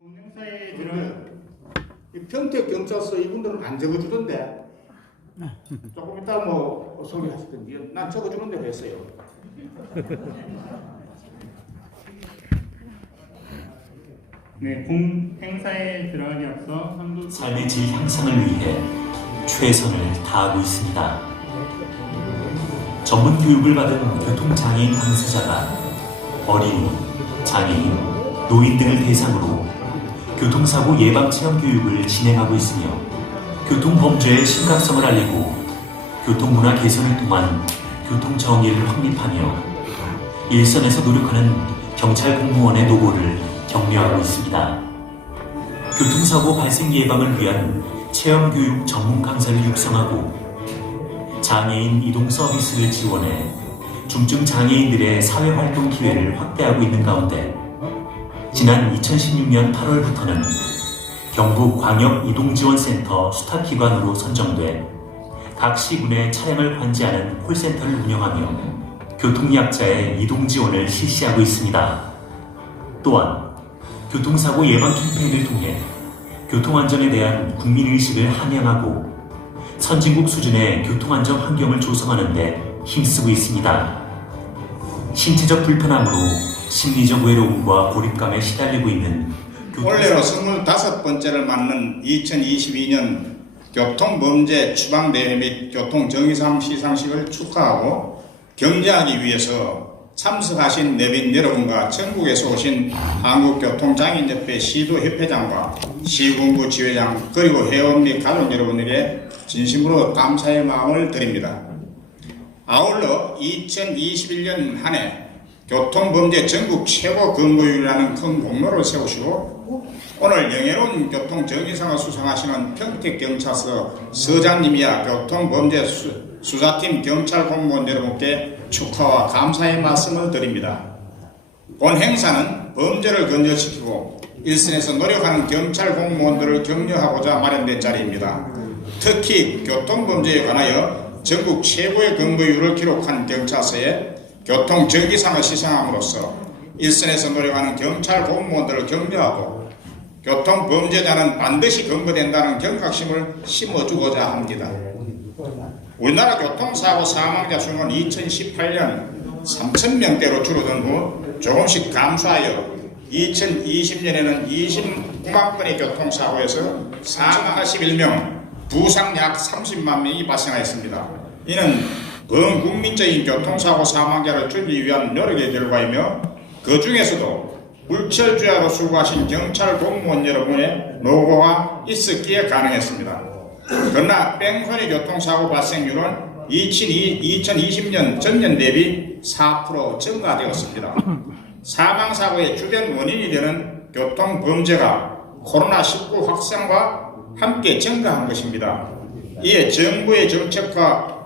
공영사에 들은 평택 경찰서 이분들은 안 적어주던데 조금 이따 뭐 소개하시던지 난 적어주는 대로 했어요. 네, 공 행사에 들어가기 앞서 삶의 질 향상을 위해 최선을 다하고 있습니다. 전문 교육을 받은 교통장애인 당사자가 어린이, 장애인, 노인 등을 대상으로 교통사고 예방체험 교육을 진행하고 있으며 교통범죄의 심각성을 알리고 교통문화 개선을 통한 교통정의를 확립하며 일선에서 노력하는 경찰 공무원의 노고를 격려하고 있습니다. 교통사고 발생 예방을 위한 체험교육 전문 강사를 육성하고 장애인 이동 서비스를 지원해 중증 장애인들의 사회활동 기회를 확대하고 있는 가운데 지난 2016년 8월부터는 경북광역이동지원센터 수탁기관으로 선정돼 각 시군의 차량을 관제하는 콜센터를 운영하며 교통약자의 이동지원을 실시하고 있습니다. 또한 교통사고 예방 캠페인을 통해 교통안전에 대한 국민의식을 함양하고 선진국 수준의 교통안전 환경을 조성하는 데 힘쓰고 있습니다. 신체적 불편함으로 심리적 외로움과 고립감에 시달리고 있는 올해로 25번째를 맞는 2022년 교통범죄 추방대회 및 교통정의상 시상식을 축하하고 경제하기 위해서 참석하신 내빈 여러분과 전국에서 오신 한국교통장애인협회 시도협회장과 시군구 지회장 그리고 회원 및 가족 여러분에게 진심으로 감사의 마음을 드립니다. 아울러 2021년 한 해 교통범죄 전국 최고 근무율이라는 큰 공로를 세우시고 오늘 영예로운 교통정의상을 수상하시는 평택경찰서 서장님이야 교통범죄 수사팀 경찰 공무원 여러분께 축하와 감사의 말씀을 드립니다. 본 행사는 범죄를 근절시키고 일선에서 노력하는 경찰 공무원들을 격려하고자 마련된 자리입니다. 특히 교통범죄에 관하여 전국 최고의 근무율을 기록한 경찰서에 교통정의상을 시상함으로써 일선에서 노력하는 경찰 공무원들을 격려하고 교통범죄자는 반드시 검거된다는 경각심을 심어주고자 합니다. 우리나라 교통사고 사망자 수는 2018년 3,000명대로 줄어든 후 조금씩 감소하여 2020년에는 29만 건의 교통사고에서 사망 81명, 부상 약 30만 명이 발생하였습니다. 이는 범국민적인 교통사고 사망자를 줄이기 위한 노력의 결과이며 그 중에서도 불철주야로 수고하신 경찰 공무원 여러분의 노고가 있었기에 가능했습니다. 그러나 뺑소니 교통사고 발생률은 2020년 전년 대비 4% 증가되었습니다. 사망사고의 주된 원인이 되는 교통범죄가 코로나19 확산과 함께 증가한 것입니다. 이에 정부의 정책과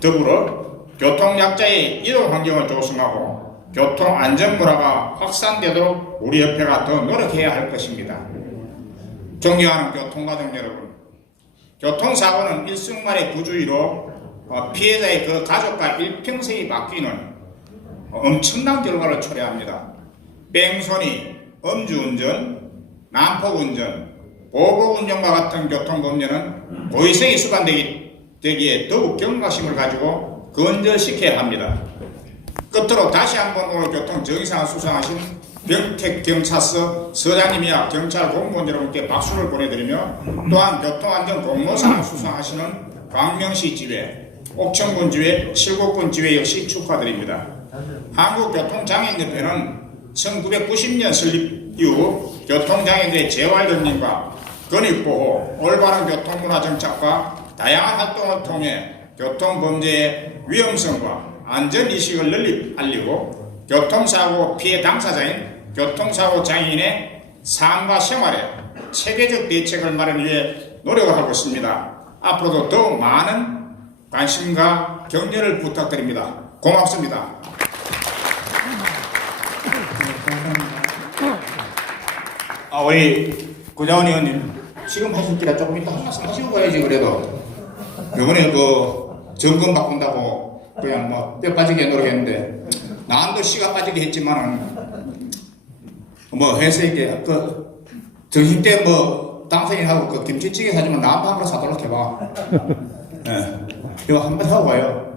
더불어 교통약자의 이동 환경을 조성하고 교통안전문화가 확산되도록 우리 협회가 더 노력해야 할 것입니다. 존경하는 교통가족 여러분, 교통사고는 일순간의 부주의로 피해자의 그 가족과 일평생이 바뀌는 엄청난 결과를 초래합니다. 뺑소니, 음주운전, 난폭운전, 보복운전과 같은 교통범죄는 고의성이 수반되기에 더욱 경각심을 가지고 근절시켜야 합니다. 끝으로 다시 한번 오늘 교통정의상을 수상하신 평택경찰서 서장님이야 경찰 공무원 여러분께 박수를 보내드리며 또한 교통안전공로상을 수상하시는 광명시 지회, 옥천군 지회, 칠곡군 지회 역시 축하드립니다. 한국교통장애인협회는 1990년 설립 이후 교통장애인들의 재활견림과 근육보호, 올바른 교통문화 정착과 다양한 활동을 통해 교통범죄의 위험성과 안전의식을 널리 알리고 교통사고 피해 당사자인 교통사고 장애인의 삶과 생활에 체계적 대책을 마련하기 위해 노력을 하고 있습니다. 앞으로도 더욱 많은 관심과 격려를 부탁드립니다. 고맙습니다. 우리 구자원 의원님 지금 하실 기라 조금 이따 하시고 가야지. 그래도 이번에 그 정권 바꾼다고 그냥 뭐 뼈 빠지게 노력했는데 나도 씨가 빠지게 했지만은 뭐 회사에게 점심 때 뭐 당선인하고 그 김치찌개 사주면 나한테 한번 사도록 해봐. 예. 이거 한번 하고 가요.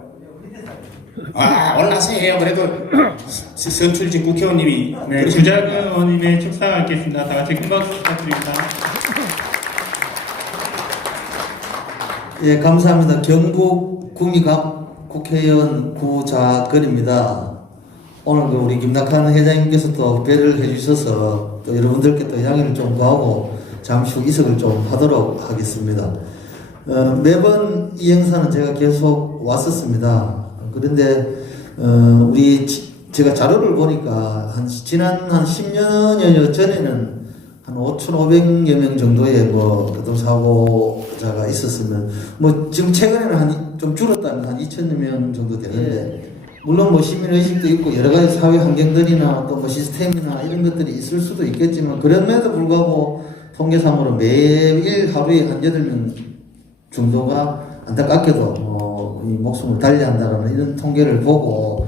아, 올라세요. 그래도 선출직 국회의원님이. 네, 주자근 의원님의 축사가 있겠습니다. 다 같이 큰 박수 부탁드립니다. 예, 감사합니다. 경북 구미갑 국회의원 구자근입니다. 오늘 그 우리 김낙한 회장님께서 또 배를 해주셔서 또 여러분들께 또 양해를 좀 구하고 잠시 후 이석을 좀 하도록 하겠습니다. 매번 이 행사는 제가 계속 왔었습니다. 그런데 제가 자료를 보니까 지난 한 10년여 전에는 한 5,500여 명 정도의 교통사고자가 있었으면, 지금 최근에는 좀 줄었다면 한 2,000여 명 정도 되는데, 물론 시민의식도 있고 여러 가지 사회 환경들이나 또 시스템이나 이런 것들이 있을 수도 있겠지만, 그럼에도 불구하고 통계상으로 매일 하루에 한 8명 정도가 안타깝게도 이 목숨을 달리한다는 이런 통계를 보고,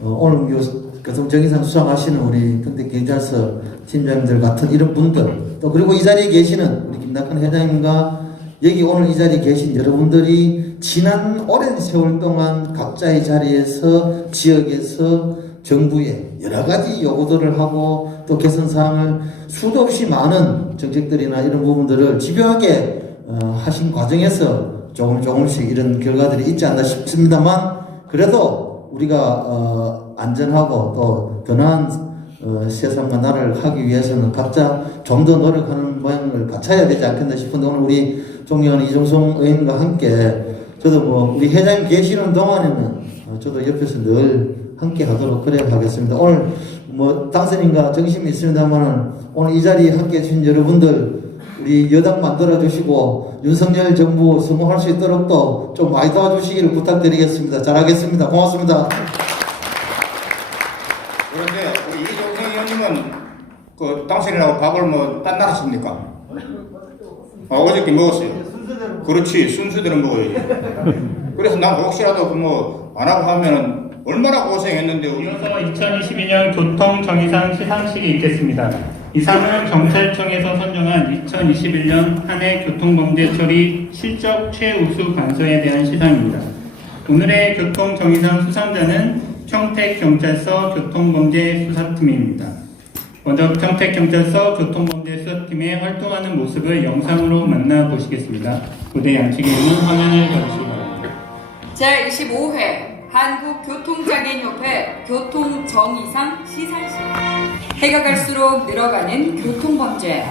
오늘 교통정의상 수상하시는 우리 평택경찰서 팀장님들 같은 이런 분들, 또 그리고 이 자리에 계시는 우리 김낙한 회장님과 여기 오늘 이 자리에 계신 여러분들이 지난 오랜 세월 동안 각자의 자리에서 지역에서 정부에 여러 가지 요구들을 하고 또 개선사항을 수도 없이 많은 정책들이나 이런 부분들을 집요하게 하신 과정에서 조금씩 이런 결과들이 있지 않나 싶습니다만, 그래도 우리가 안전하고 또 변화한 세상과 나라를 하기 위해서는 각자 좀 더 노력하는 모양을 갖춰야 되지 않겠나 싶은데, 오늘 우리 존경하는 이종성 의원과 함께 저도 우리 회장님 계시는 동안에는 저도 옆에서 늘 함께 하도록 그래 하겠습니다. 오늘 당선인과 정심이 있습니다만은 오늘 이 자리에 함께 해주신 여러분들, 우리 여당 만들어 주시고 윤석열 정부 성공할 수 있도록 또 좀 많이 도와주시기를 부탁드리겠습니다. 잘하겠습니다. 고맙습니다. 그런데 우리 이종성 의원님은 그 당선인하고 밥을 딴 나라 씁니까? 어저께 먹었어요. 그렇지, 순서대로 먹어야지. 그래서 난 혹시라도 안 하고 하면은 얼마나 고생했는데. 이어서 2022년 교통정의상 시상식이 있겠습니다. 이상은 경찰청에서 선정한 2021년 한 해 교통범죄 처리 실적 최우수 간서에 대한 시상입니다. 오늘의 교통정의상 수상자는 평택경찰서 교통범죄 수사팀입니다. 먼저 평택경찰서 교통범죄 수사팀의 활동하는 모습을 영상으로 만나보시겠습니다. 무대 양측에 있는 화면을 봐주시기 바랍니다. 제25회 한국교통장애인협회 교통정의상 시상식. 해가 갈수록 늘어가는 교통범죄.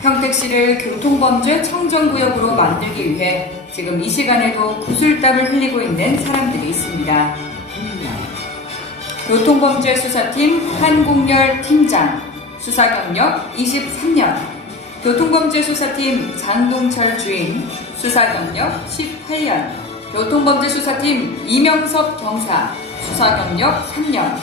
평택시를 교통범죄 청정구역으로 만들기 위해 지금 이 시간에도 구슬땀을 흘리고 있는 사람들이 있습니다. 교통범죄 수사팀 한국열 팀장, 수사경력 23년. 교통범죄 수사팀 장동철 주임, 수사경력 18년. 교통범죄 수사팀 이명섭 경사, 수사경력 3년.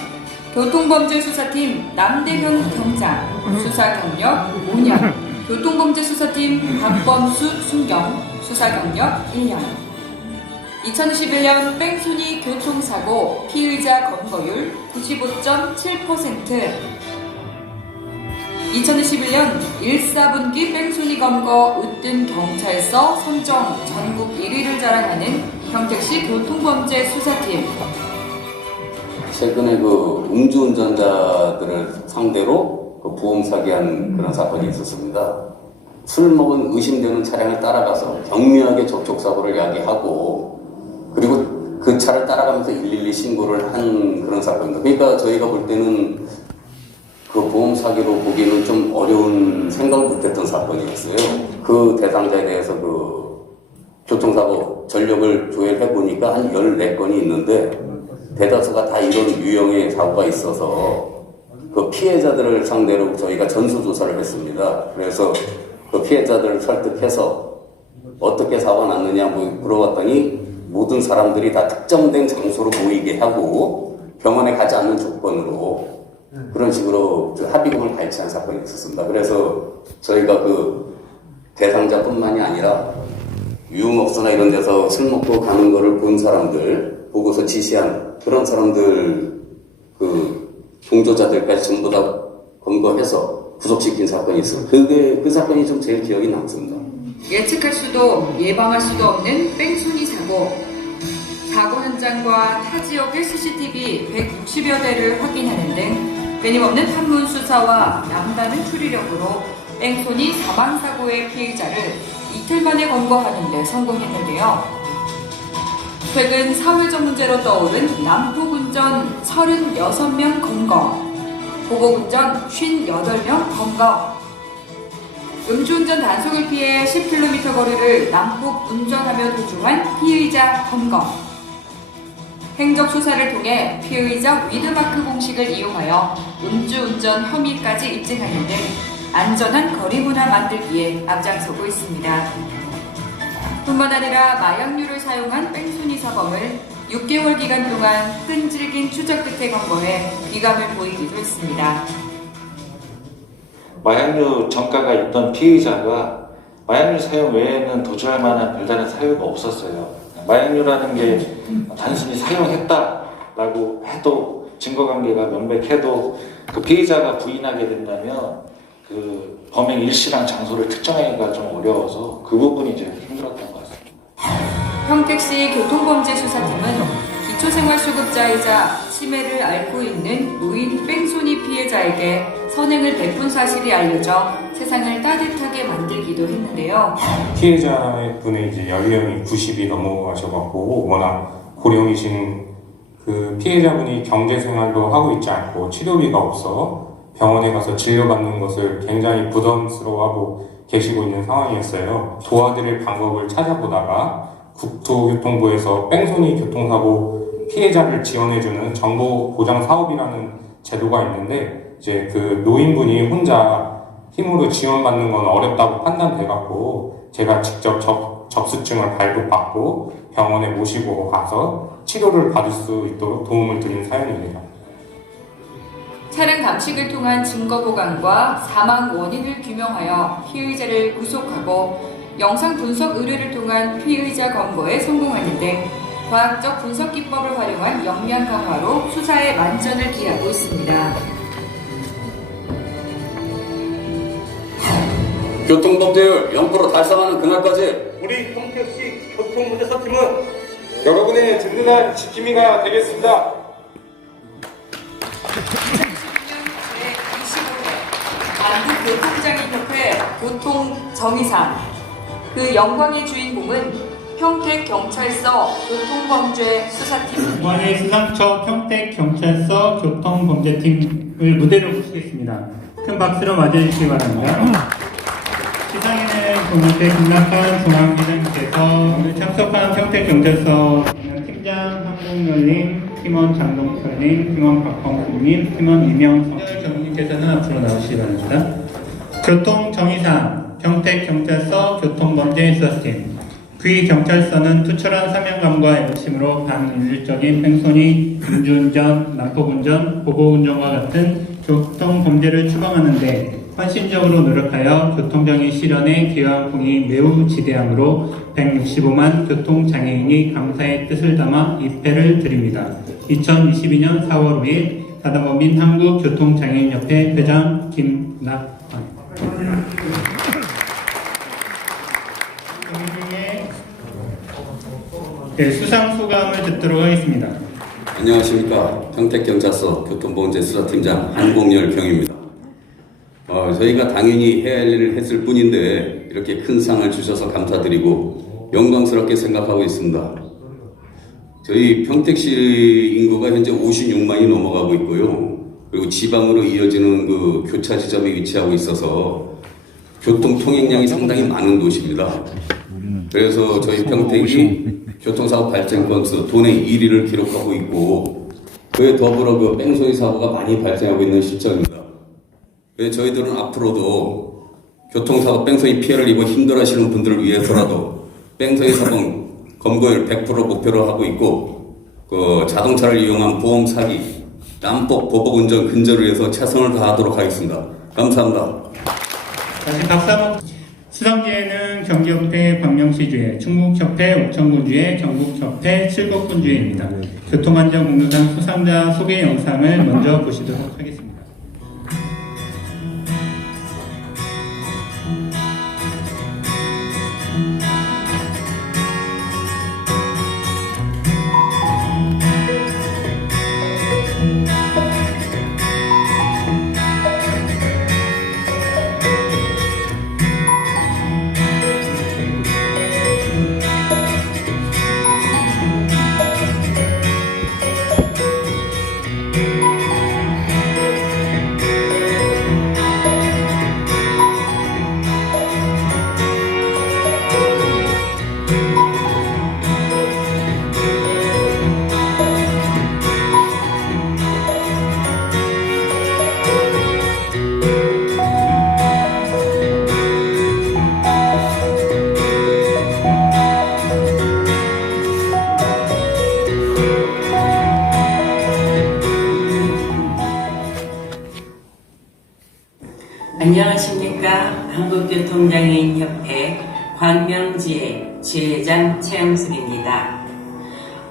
교통범죄 수사팀 남대현 경장, 수사경력 5년. 교통범죄 수사팀 박범수 순경, 수사경력 1년. 2021년 뺑소니 교통사고 피의자 검거율 95.7%. 2021년 1사분기 뺑소니 검거 으뜸 경찰서 선정 전국 1위를 자랑하는 평택시 교통범죄 수사팀. 최근에 음주운전자들을 상대로 보험 사기한 그런 사건이 있었습니다. 술 먹은 의심되는 차량을 따라가서 경미하게 접촉사고를 야기하고, 그리고 그 차를 따라가면서 112 신고를 한 그런 사건입니다. 그러니까 저희가 볼 때는 그 보험 사기로 보기에는 좀 어려운, 생각 못했던 사건이었어요. 그 대상자에 대해서 교통사고 전력을 조회해 보니까 한 14건이 있는데 대다수가 다 이런 유형의 사고가 있어서 그 피해자들을 상대로 저희가 전수조사를 했습니다. 그래서 그 피해자들을 설득해서 어떻게 사고가 났느냐 물어봤더니 모든 사람들이 다 특정된 장소로 모이게 하고 병원에 가지 않는 조건으로 그런 식으로 합의금을 발치한 사건이 있었습니다. 그래서 저희가 그 대상자뿐만이 아니라 유흥업소나 이런 데서 술 먹고 가는 거를 본 사람들, 보고서 지시한 그런 사람들, 그 동조자들까지 전부 다 검거해서 구속시킨 사건이 있어요. 그 사건이 좀 제일 기억이 남습니다. 예측할 수도 예방할 수도 없는 뺑소니 사고. 사고 현장과 타 지역의 CCTV 160여 대를 확인하는 등 끊임없는 판문 수사와 남다른 추리력으로 뺑소니 사망사고의 피해자를 이틀 만에 검거하는 데 성공했는데요. 최근 사회적 문제로 떠오른 난폭운전 36명 검거, 보복운전 58명 검거, 음주운전 단속을 피해 10km 거리를 난폭 운전하며 도주한 피의자 검거, 행정수사를 통해 피의자 위드마크 공식을 이용하여 음주운전 혐의까지 입증하는 등 안전한 거리 문화 만들기에 앞장서고 있습니다. 뿐만 아니라 마약류를 사용한 뺑소니 사범을 6개월 기간 동안 끈질긴 추적 끝에 검거해 귀감을 보이기도 했습니다. 마약류 전과가 있던 피의자가 마약류 사용 외에는 도주할 만한 별다른 사유가 없었어요. 마약류라는 게 단순히 사용했다라고 해도 증거관계가 명백해도 그 피의자가 부인하게 된다면 그 범행 일시랑 장소를 특정하기가 좀 어려워서 그 부분이 좀 힘들었던 것 같습니다. 평택시 교통범죄수사팀은 기초생활수급자이자 치매를 앓고 있는 노인 뺑소니 피해자에게 선행을 베푼 사실이 알려져 세상을 따뜻하게 만들기도 했는데요. 피해자분의 이제 연령이 90이 넘어가셔갖고 워낙 고령이신 그 피해자분이 경제생활도 하고 있지 않고 치료비가 없어 병원에 가서 진료받는 것을 굉장히 부담스러워하고 계시고 있는 상황이었어요. 도와드릴 방법을 찾아보다가 국토교통부에서 뺑소니 교통사고 피해자를 지원해주는 정보보장사업이라는 제도가 있는데 이제 그 노인분이 혼자 힘으로 지원받는 건 어렵다고 판단돼갖고 제가 직접 접수증을 발급받고 병원에 모시고 가서 치료를 받을 수 있도록 도움을 드린 사연입니다. 차량 감식을 통한 증거 보강과 사망 원인을 규명하여 피의자를 구속하고 영상 분석 의뢰를 통한 피의자 검거에 성공하는 등 과학적 분석 기법을 활용한 역량 강화로 수사에 만전을 기하고 있습니다. 교통범죄율 0% 달성하는 그날까지 우리 평택시 교통문제사팀은 여러분의 든든한 지킴이가 되겠습니다. 2025회 한국교통장애인협회 교통정의상 그 영광의 주인공은 평택경찰서 교통범죄 수사팀 이번에 수상처 평택경찰서 교통범죄팀을 무대로 모시겠습니다. 큰 박수로 맞이해주시기 바랍니다. 시상에는 동국대 김낙환 중앙기장님께서 오늘 참석한 평택경찰서 팀장 한국열님, 팀원 장동철님, 팀원 박범수님, 팀원 이명성 전무님께서는 앞으로 나오시기 바랍니다. 교통정의상 평택경찰서 교통범죄수사팀 귀 경찰서는 투철한 사명감과 애국심으로 반인륜적인 뺑소니, 음주운전, 난폭운전, 보복운전과 같은 교통범죄를 추방하는 데 헌신적으로 노력하여 교통정의 실현에 기여한 공이 매우 지대하므로 165만 교통장애인이 감사의 뜻을 담아 입회를 드립니다. 2022년 4월 5일 다다범인 한국교통장애인협회 회장 김낙환. 네, 수상 소감을 듣도록 하겠습니다. 안녕하십니까. 평택경찰서 교통범죄수사팀장 한국열 경입니다. 저희가 당연히 해야 할 일을 했을 뿐인데 이렇게 큰 상을 주셔서 감사드리고 영광스럽게 생각하고 있습니다. 저희 평택시 인구가 현재 56만이 넘어가고 있고요. 그리고 지방으로 이어지는 그 교차 지점에 위치하고 있어서 교통 통행량이 상당히 많은 도시입니다. 그래서 저희 평택이 교통사고 발생 건수 도내 1위를 기록하고 있고 그에 더불어 그 뺑소니 사고가 많이 발생하고 있는 시점입니다. 그래서 저희들은 앞으로도 교통사고 뺑소니 피해를 입어 힘들어하시는 분들을 위해서라도 뺑소니 사고 검거율 100% 목표로 하고 있고 그 자동차를 이용한 보험 사기, 난폭 보복운전 근절을 위해서 최선을 다하도록 하겠습니다. 감사합니다. 다시 박수 한번. 수상지에는 경기협회 광명시주회, 충북협회 옥천군주회, 경북협회 칠곡군주회입니다. 교통안전공로상 수상자 소개 영상을 먼저 보시도록 하겠습니다. 안녕하십니까. 한국교통장애인협회 광명지회 지회장 최영숙입니다.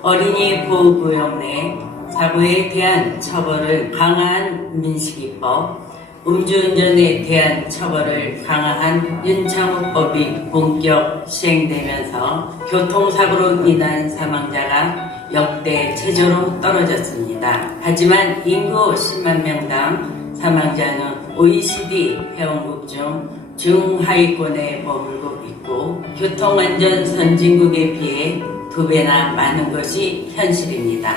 어린이 보호구역 내 사고에 대한 처벌을 강화한 민식이법, 음주운전에 대한 처벌을 강화한 윤창호법이 본격 시행되면서 교통사고로 인한 사망자가 역대 최저로 떨어졌습니다. 하지만 인구 10만 명당 사망자는 OECD 회원국 중 중하위권에 머물고 있고 교통안전 선진국에 비해 2배나 많은 것이 현실입니다.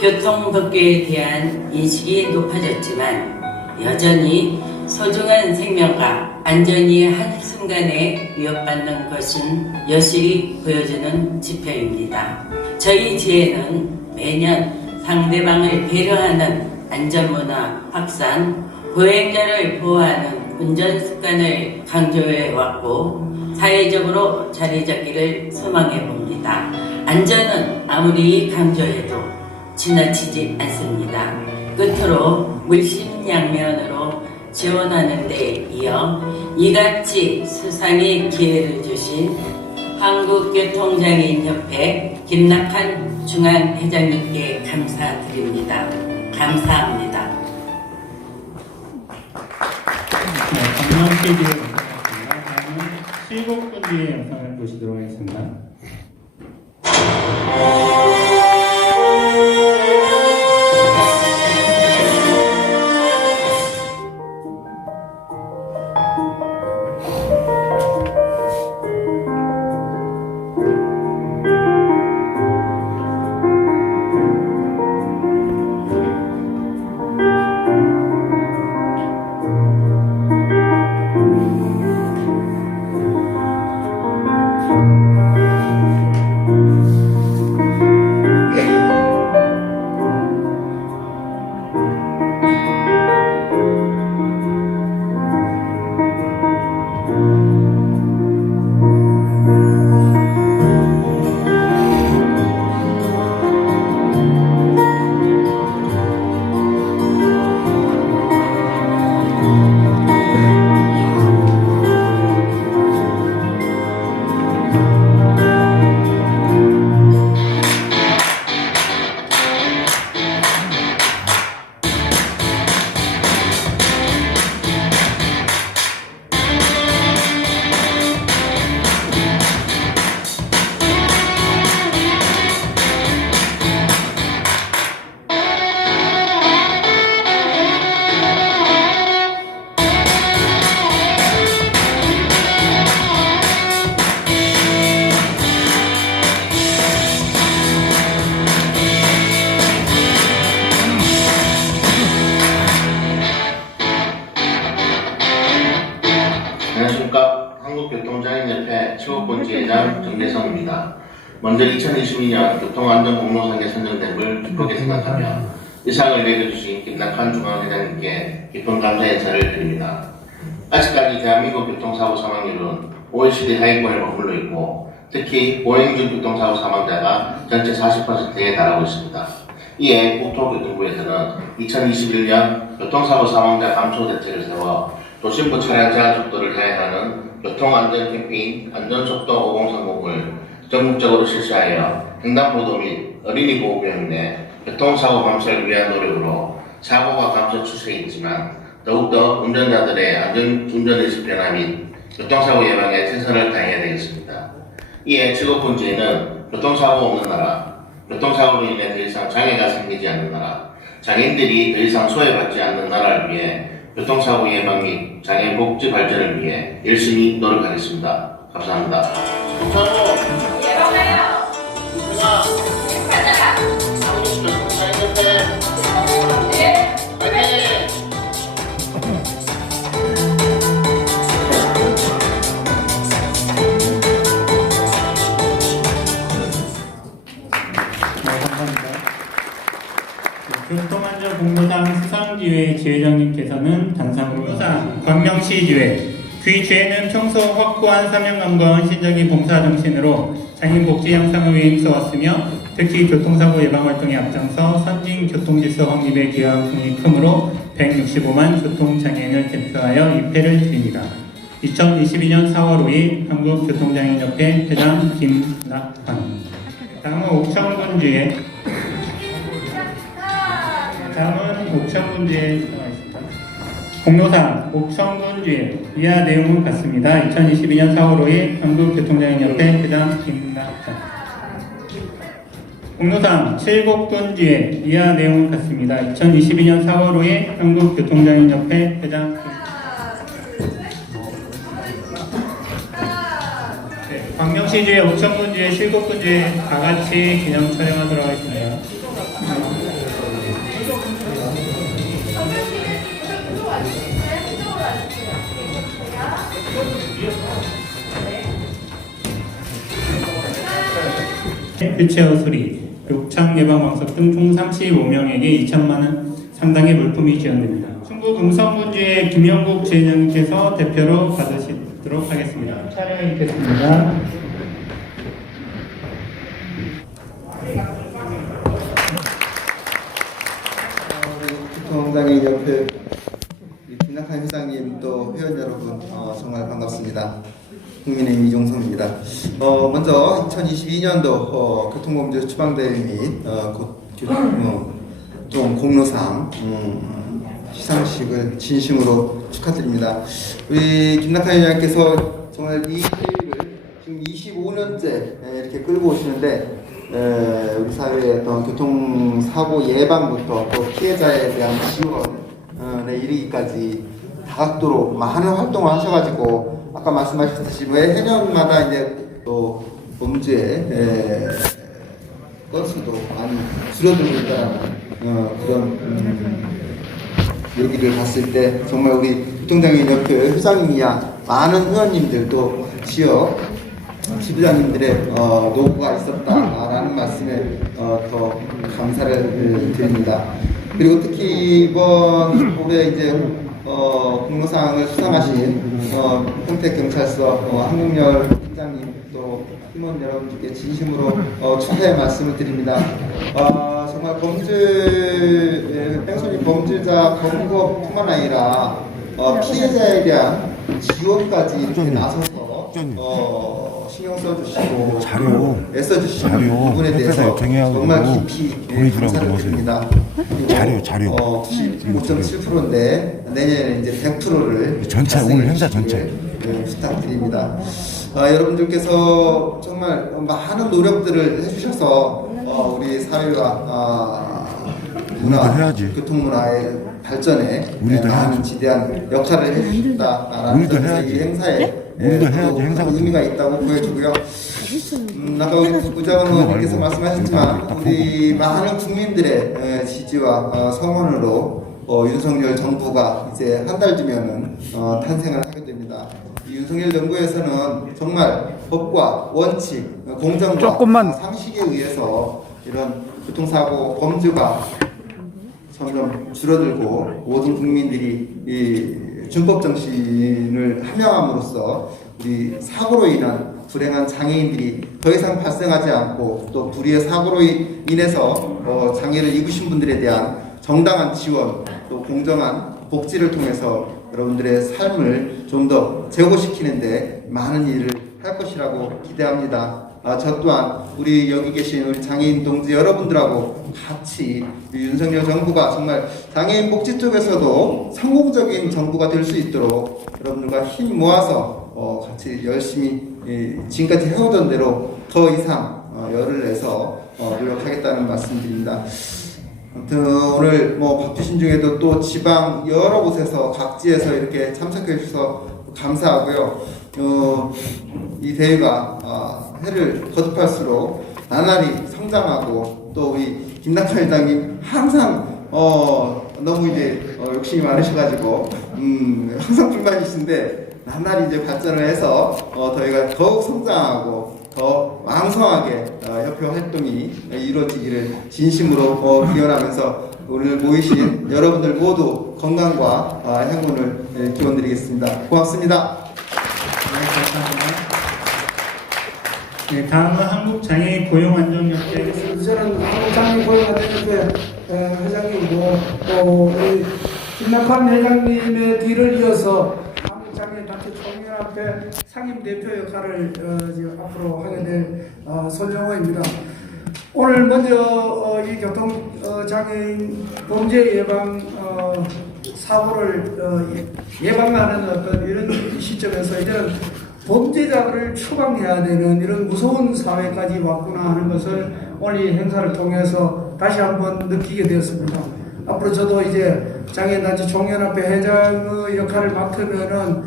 교통법규에 대한 인식이 높아졌지만 여전히 소중한 생명과 안전이 한순간에 위협받는 것은 여실히 보여주는 지표입니다. 저희 지회는 매년 상대방을 배려하는 안전문화 확산, 보행자를 보호하는 운전 습관을 강조해왔고 사회적으로 자리 잡기를 소망해 봅니다. 안전은 아무리 강조해도 지나치지 않습니다. 끝으로 물심양면으로 지원하는 데 이어 이같이 수상의 기회를 주신 한국교통장애인협회 김낙한 중앙회장님께 감사드립니다. 감사합니다. 네, 광명시지회 감사합니다. 다음은 실곡분 뒤의 영상을 보시도록 하겠습니다. 안녕하십니까. 한국교통장애인협회 최고본지회장 정대성입니다. 먼저 2022년 교통안전공로상에 선정됨을 기쁘게 생각하며 이 상을 내려주신 김낙한 중앙회장님께 깊은 감사 인사를 드립니다. 아직까지 대한민국 교통사고 사망률은 OECD 하위권에 머물러 있고 특히 보행 중 교통사고 사망자가 전체 40%에 달하고 있습니다. 이에 국토교통부에서는 2021년 교통사고 사망자 감소 대책을 세워 도심부 차량 제한 속도를 하향하는 교통안전 캠페인 안전속도 5030을 전국적으로 실시하여 횡단보도 및 어린이 보호구역 내 교통사고 감소를 위한 노력으로 사고가 감소 추세에 있지만 더욱더 운전자들의 안전운전의식 변화 및 교통사고 예방에 최선을 다해야 되겠습니다. 이에 최고본지회는 교통사고 없는 나라, 교통사고로 인해 더 이상 장애가 생기지 않는 나라, 장애인들이 더 이상 소외받지 않는 나라를 위해 교통사고 예방 및 장애인 복지 발전을 위해 열심히 노력하겠습니다. 감사합니다. 교통사고 예방하여 가자. 한국교통장애인협회 네. 화이팅! 교통안전공로상 수상지회 지회장님께서는 당상 수상 광명시지회 그 지회는 평소 확고한 사명감과 헌신적인 봉사정신으로 장애인복지 향상을 위해 힘써왔으며 특히 교통사고 예방 활동에 앞장서 선진 교통질서 확립에 기여한 분이 크므로 165만 교통장애인을 대표하여 입회를 드립니다. 2022년 4월 5일 한국교통장애인협회 회장 김낙환. 다음은 옥천군주에 나와 있습니다. 공로상 옥천군주에 이하 내용은 같습니다. 2022년 4월 5일 한국교통장애인협회 회장 김낙환. 공로상 칠곡군주에 이하 내용은 같습니다. 2022년 4월 5일 한국교통장애인협회 회장 광명시주에 옥천군주에 칠곡군주에 다같이 기념 촬영하도록 하겠습니다. 휠체어 수리, 욕창 예방 방석 등 총 35명에게 2천만원 상당의 물품이 지원됩니다. 충북 음성군주의 김영국 지회장님께서 대표로 받으시도록 하겠습니다. 촬영해 주겠습니다. 교통장애인협회 김낙환 회장님 또 회원 여러분 정말 반갑습니다. 국민의힘 이종성입니다. 먼저 2022년도 교통범죄 추방대회 및 또 공로상 시상식을 진심으로 축하드립니다. 우리 김낙환 회장님께서 정말 이 대회를 지금 25년째 이렇게 끌고 오시는데 우리 사회의 교통사고 예방부터 또 피해자에 대한 지원에 이르기까지 다각도로 많은 활동을 하셔가지고 아까 말씀하셨듯이 왜 해년마다 이제 또 범죄 건수도 많이 줄어들고 있다는 그런 얘기를 봤을 때 정말 우리 교통장애인협회 회장님이야 많은 의원님들도 지역 지부장님들의 노고가 있었다라는 말씀에 더 감사를 드립니다. 그리고 특히 이번 올해 이제 공로상을 수상하신 평택경찰서 한국열 팀장님 또 팀원 여러분들께 진심으로 축하의 말씀을 드립니다. 정말 뺑소니 범죄자 검거뿐만 아니라 피해자에 대한 지원까지 이렇게 나서서 신경 써주시고 애써주시는 부분에 대해서 정말 깊이 감사를 드립니다. 자료 95.7%인데 내년에 이제 100%를 전체 오늘 행사 전체 부탁드립니다. 여러분들께서 정말 많은 노력들을 해주셔서 우리 사회와 교통문화의 발전에 많은 지대한 역할을 해주셨다라는 점에서 이 행사에 의미가 있다고 보여주고요. 아까 우리 부장님께서 말씀하셨지만 우리 많은 국민들의 지지와 성원으로 윤석열 정부가 이제 한 달 뒤면은 탄생을 하게 됩니다. 이 윤석열 정부에서는 정말 법과 원칙, 공정과 상식에 의해서 이런 교통사고 범죄가 점점 줄어들고 모든 국민들이 이 준법 정신을 함양함으로써 우리 사고로 인한 불행한 장애인들이 더 이상 발생하지 않고 또 불의의 사고로 인해서 장애를 입으신 분들에 대한 정당한 지원 또 공정한 복지를 통해서 여러분들의 삶을 좀 더 제고시키는데 많은 일을 할 것이라고 기대합니다. 저 또한 우리 여기 계신 우리 장애인 동지 여러분들하고 같이 윤석열 정부가 정말 장애인 복지 쪽에서도 성공적인 정부가 될 수 있도록 여러분들과 힘 모아서 같이 열심히 지금까지 해오던 대로 더 이상 열을 내서 노력하겠다는 말씀드립니다. 아무튼 오늘 바쁘신 중에도 또 지방 여러 곳에서 각지에서 이렇게 참석해 주셔서 감사하고요. 이 대회가 해를 거듭할수록 나날이 성장하고 또 우리 김낙환 회장님 항상 너무 이제 욕심이 많으셔가지고 항상 불만이신데 나날이 이제 발전을 해서 저희가 더욱 성장하고 더 왕성하게 협회 활동이 이루어지기를 진심으로 기원하면서 오늘 모이신 여러분들 모두 건강과 행운을 기원드리겠습니다. 고맙습니다. 네, 다음은 한국장애인 고용안전협회. 저는 한국장애인 고용안전협회 회장이고 또 우리 김낙환 회장님의 뒤를 이어서 한국장애인 단체 총연합회 상임대표 역할을 지금 앞으로 하게 될 손영호입니다. 오늘 먼저 이 교통장애인 범죄 예방 사고를 예방하는 어떤 이런 시점에서 이제는 범죄자들을 추방해야 되는 이런 무서운 사회까지 왔구나 하는 것을 오늘 이 행사를 통해서 다시 한번 느끼게 되었습니다. 앞으로 저도 이제 장애인단체 총연합회 회장의 역할을 맡으면은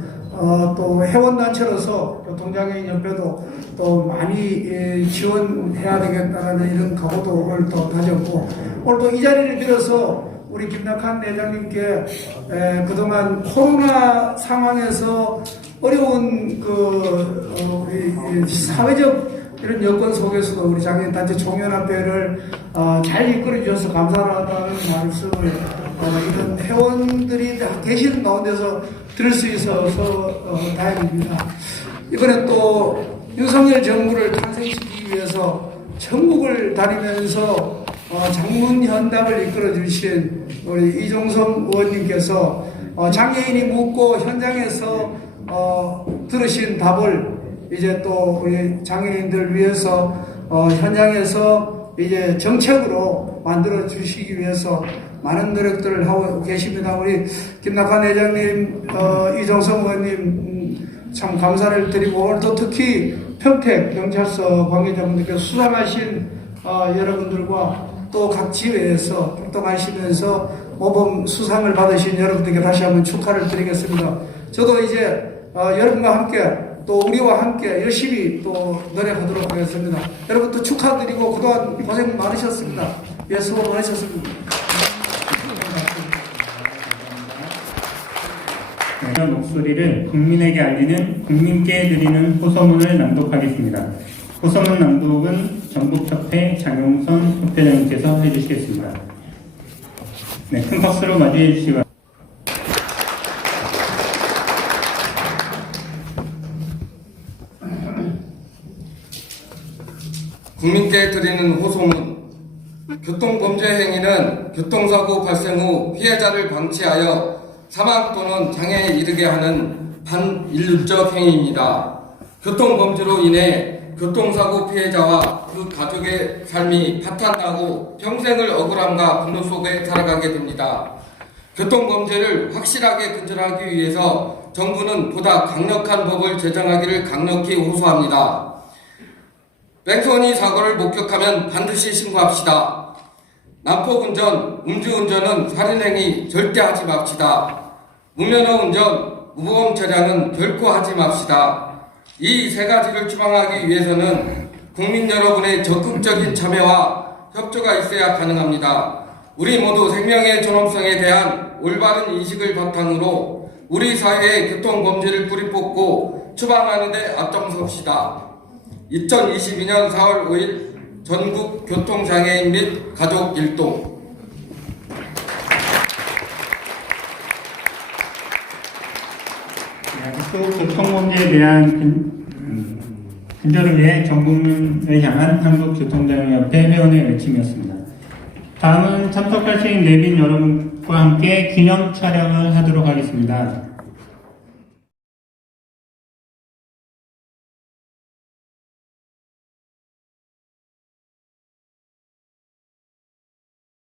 또 회원단체로서 교통장애인협회도 또 많이 지원해야 되겠다는 이런 각오도 오늘 또 다졌고, 오늘 또 이 자리를 빌어서 우리 김낙환 회장님께 그동안 코로나 상황에서 어려운 우리 사회적 이런 여건 속에서도 우리 장애인단체 총연합회를 잘 이끌어 주셔서 감사하다는 말씀을 이런 회원들이 다 계시는 가운데서 들을 수 있어서 다행입니다. 이번에 또 윤석열 정부를 탄생시키기 위해서 전국을 다니면서 장문현답을 이끌어 주신 우리 이종성 의원님께서 장애인이 묻고 현장에서 들으신 답을 이제 또 우리 장애인들 위해서 현장에서 이제 정책으로 만들어 주시기 위해서 많은 노력들을 하고 계십니다. 우리 김낙환 회장님, 이종성 의원님 참 감사를 드리고, 오늘 또 특히 평택 경찰서 관계자분들께 수상하신 여러분들과 또 각 지회에서 활동하시면서 모범 수상을 받으신 여러분들께 다시 한번 축하를 드리겠습니다. 저도 이제 여러분과 함께 또 우리와 함께 열심히 또 노력하도록 하겠습니다. 여러분 또 축하드리고 그동안 고생 많으셨습니다. 예, 수고 많으셨습니다. 이런 목소리를 국민에게 알리는 국민께 드리는 호소문을 낭독하겠습니다. 호소문 낭독은 전국협회 장용선 협회장님께서 해주시겠습니다. 네, 큰 박수로 맞이해 주시기 바랍니다. 국민께 드리는 호소문. 교통범죄 행위는 교통사고 발생 후 피해자를 방치하여 사망 또는 장애에 이르게 하는 반인륜적 행위입니다. 교통범죄로 인해 교통사고 피해자와 그 가족의 삶이 파탄나고 평생을 억울함과 분노 속에 살아가게 됩니다. 교통범죄를 확실하게 근절하기 위해서 정부는 보다 강력한 법을 제정하기를 강력히 호소합니다. 뺑소니 사고를 목격하면 반드시 신고합시다. 난폭운전, 음주운전은 살인행위 절대 하지 맙시다. 무면허 운전, 무보험 차량은 결코 하지 맙시다. 이 세 가지를 추방하기 위해서는 국민 여러분의 적극적인 참여와 협조가 있어야 가능합니다. 우리 모두 생명의 존엄성에 대한 올바른 인식을 바탕으로 우리 사회의 교통범죄를 뿌리 뽑고 추방하는 데 앞장섭시다. 2022년 4월 5일 전국 교통장애인 및 가족 일동. 또 교통범죄에 대한 근절을 위해 전국민을 향한 한국교통장애인협회 회원의 외침이었습니다. 다음은 참석하신 내빈 여러분과 함께 기념 촬영을 하도록 하겠습니다.